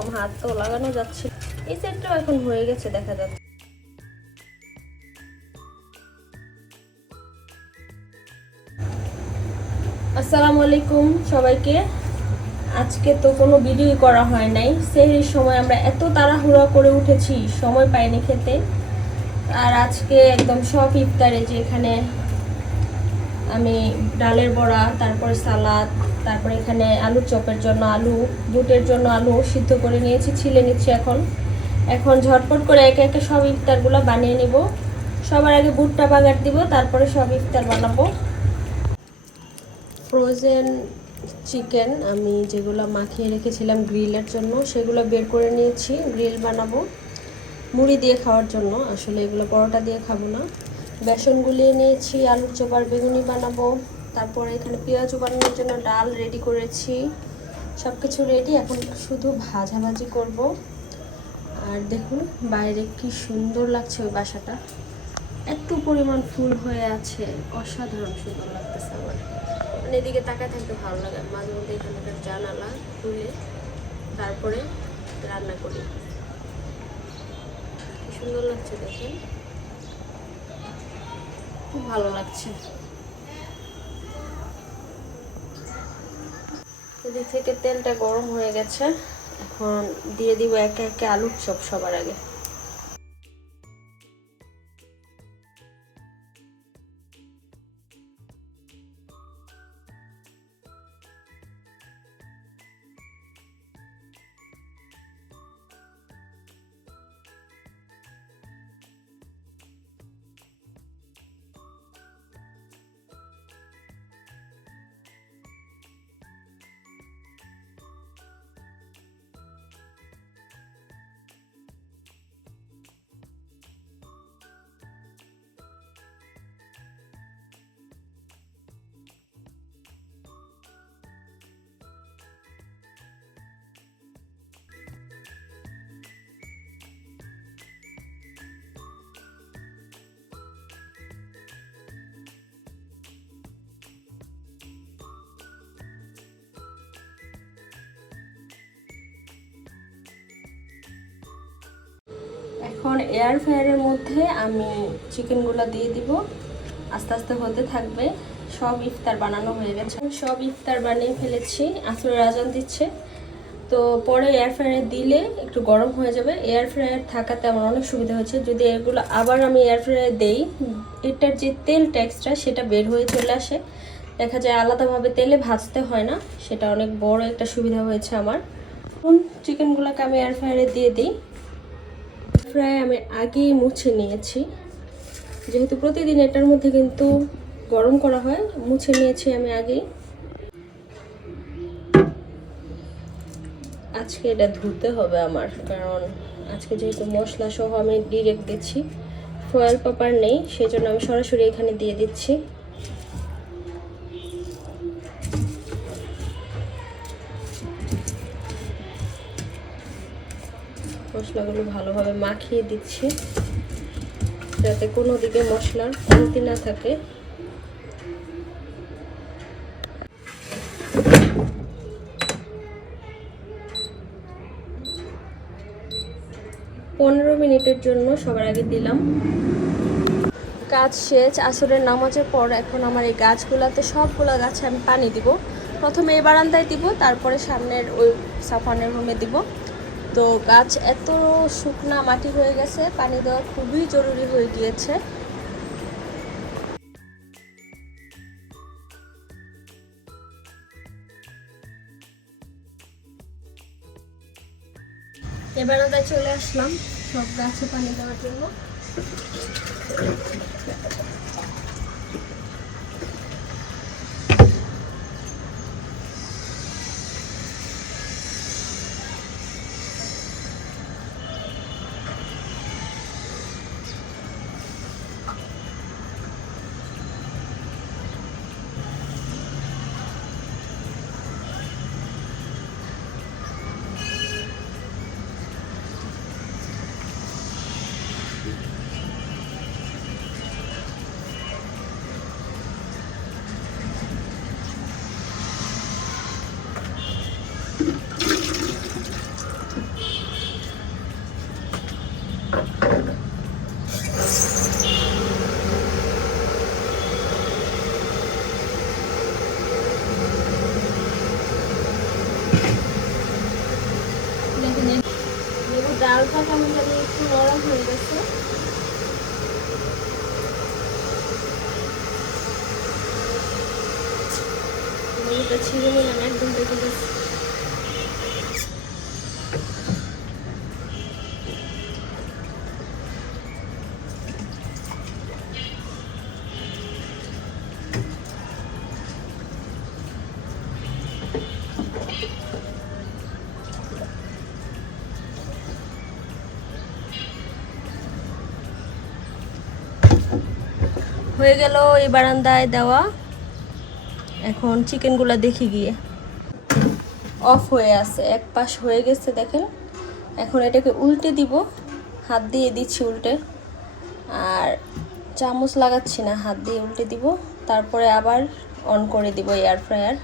গরম, হাত তো লাগানো যাচ্ছে। এই সাইডটাও এখন হয়ে গেছে দেখা যাচ্ছে। আসসালামু আলাইকুম সবাইকে। আজকে তো কোনো ভিডিও করা হয় নাই। সেই সময় আমরা এত তাড়াহুড়া করে উঠেছি, সময় পাইনি খেতে। আর আজকে একদম সব ইফতারে, যে এখানে আমি ডালের বড়া, তারপরে সালাদ, তারপরে এখানে আলু চপের জন্য আলু, বুটের জন্য আলু সিদ্ধ করে নিয়েছি, ছিলে নিচ্ছি। এখন ঝটপট করে একে একে সব ইফতারগুলো বানিয়ে নিব। সবার আগে বুটটা বাগার দিব, তারপরে সব ইফতার বানাবো। ফ্রোজেন চিকেন আমি যেগুলো মাখিয়ে রেখেছিলাম গ্রিলের জন্য, সেগুলো বের করে নিয়েছি, গ্রিল বানাবো মুড়ি দিয়ে খাওয়ার জন্য। আসলে এগুলো পরোটা দিয়ে খাবো না। বেসন গুলিয়ে নিয়েছি, আলুর চপ আর বেগুনি বানাবো। তারপরে এখানে পেঁয়াজু বানানোর জন্য ডাল রেডি করেছি। সব কিছু রেডি, এখন শুধু ভাজাভাজি করব। আর দেখুন বাইরে কি সুন্দর লাগছে ওই বাসাটা, একটু পরিমাণ ফুল হয়ে আছে, অসাধারণ সুন্দর লাগতেছে আমার। মানে এদিকে তাকায় থাকতে ভালো লাগে। মাঝে মধ্যে এখানকার জানালা খুলে তারপরে রান্না করি। কি সুন্দর লাগছে দেখেন, খুব ভালো লাগছে। এদিক থেকে তেলটা গরম হয়ে গেছে, এখন দিয়ে দিব একে একে আলুর চপ সবার আগে। এখন এয়ার ফ্রায়ারের মধ্যে আমি চিকেনগুলো দিয়ে দিব, আস্তে আস্তে হতে থাকবে। সব ইফতার বানানো হয়ে গেছে, সব ইফতার বানিয়ে ফেলেছি। আসরের আজান দিচ্ছে, তো পরে এয়ার ফ্রায়ারে দিলে একটু গরম হয়ে যাবে। এয়ার ফ্রায়ার থাকাতে আমার অনেক সুবিধা হয়েছে। যদি এগুলো আবার আমি এয়ার ফ্রায়ারে দেই, এটার যে তেলটা এক্সট্রা সেটা বের হয়ে চলে আসে, দেখা যায় আলাদাভাবে তেলে ভাজতে হয় না। সেটা অনেক বড় একটা সুবিধা হয়েছে আমার। এখন চিকেনগুলোকে আমি এয়ার ফ্রায়ারে দিয়ে দিই। ফ্রাই আমি আগেই মুছে নিয়েছি, যেহেতু প্রতিদিন এটার মধ্যে কিন্তু গরম করা হয়, মুছে নিয়েছি আমি আগেই। আজকে এটা ধুতে হবে আমার, কারণ আজকে যেহেতু মশলা সহ আমি ডিরেক্ট দিচ্ছি, ফয়েল পেপার নেই, সেজন্য আমি সরাসরি এখানে দিয়ে দিচ্ছি। মশলাগুলো ভালোভাবে মাখিয়ে দিচ্ছি, যাতে কোনো দিকে মশলার কমতি না থাকে। পনেরো মিনিটের জন্য সবার আগে দিলাম। গাছ সেচ আসরের নামাজের পর এখন আমার এই গাছগুলোতে, সবগুলো গাছে আমি পানি দিব। প্রথমে এই বারান্দায় দিব, তারপরে সামনের ওই সাফানের রুমে দিব। তো গাছ এত শুকনা মাটি হয়ে গেছে, পানি দেওয়া খুবই জরুরি হয়ে গিয়েছে। এ বারান্দায় চলে আসলাম সব গাছে পানি দেওয়ার জন্য। হালকা কেমন জানি একটু নরম হয়ে গেছে। এটা ছিঁড়ে নিলাম, একদম দেখে গেছে। হয়ে গেল এই বারান্দায় দেওয়া। এখন চিকেনগুলো দেখি গিয়ে অফ হয়ে আছে, এক পাশ হয়ে গেছে দেখেন। এখন এটাকে উল্টে দিব, হাত দিয়ে দিচ্ছি উল্টে, আর চামচ লাগাচ্ছি না, হাত দিয়ে উল্টে দিব। তারপরে আবার অন করে দিব এয়ার ফ্রায়ার।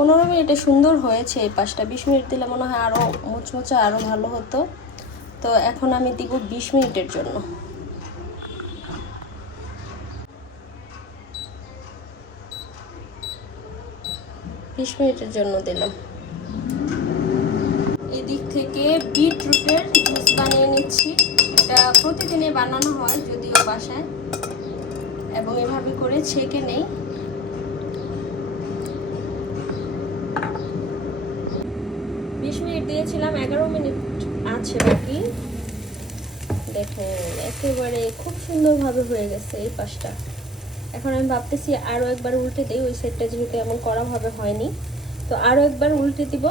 পনেরো মিনিটে সুন্দর হয়েছে এই পাশটা। 20 মিনিট দিলে মনে হয় আরও মুচমুচে আরও ভালো হতো। তো এখন আমি দিব 20 মিনিটের জন্য। দিলাম। এদিক থেকে বিটরুটের জুস বানিয়ে নিচ্ছি। এটা প্রতিদিনই বানানো হয় যদিও বাসায়, এবং এভাবে করে ছেঁকে নেই। মিনিট দিয়েছিলাম, 11 মিনিট আছে বাকি। দেখুন একেবারে খুব সুন্দরভাবে হয়ে গেছে এই পাশটা। এখন আমি ভাবতেছি আরও একবার উল্টে দিই, ওই সাইডটা যেহেতু এমন করাভাবে হয়নি, তো আরও একবার উল্টে দিব।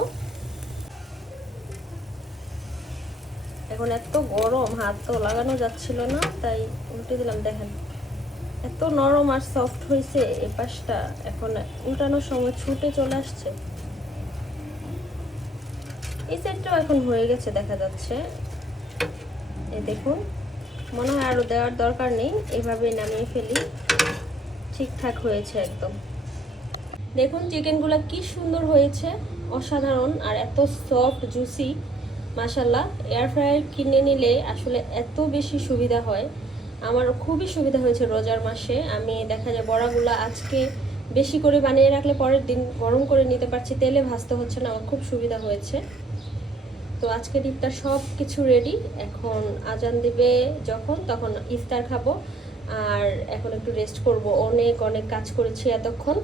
এখন এত গরম, হাত তো লাগানো যাচ্ছিল না, তাই উল্টে দিলাম। দেখেন এত নরম আর সফট হয়েছে এই পাশটা। এখন উল্টানোর সময় ছুটে চলে আসছে। এই সাইডটাও এখন হয়ে গেছে দেখা যাচ্ছে। এই দেখুন, মনে হয় আরও দেওয়ার দরকার নেই, এভাবেই নামিয়ে ফেলি। ঠিকঠাক হয়েছে একদম। দেখুন চিকেনগুলো কি সুন্দর হয়েছে, অসাধারণ, আর এত সফট জুসি। মাশাল্লাহ, এয়ার ফ্রায়ার কিনে নিলে আসলে এত বেশি সুবিধা হয়। আমার খুবই সুবিধা হয়েছে রোজার মাসে। আমি দেখা যায় বড়াগুলো আজকে বেশি করে বানিয়ে রাখলে পরের দিন গরম করে নিতে পারছি, তেলে ভাজতে হচ্ছে না, আমার খুব সুবিধা হয়েছে। তো আজকের ইফতার সব কিছু রেডি। এখন আজান দিবে যখন, তখন ইফতার খাবো। আর এখন একটু রেস্ট করব, অনেক অনেক কাজ করেছি এতক্ষণ।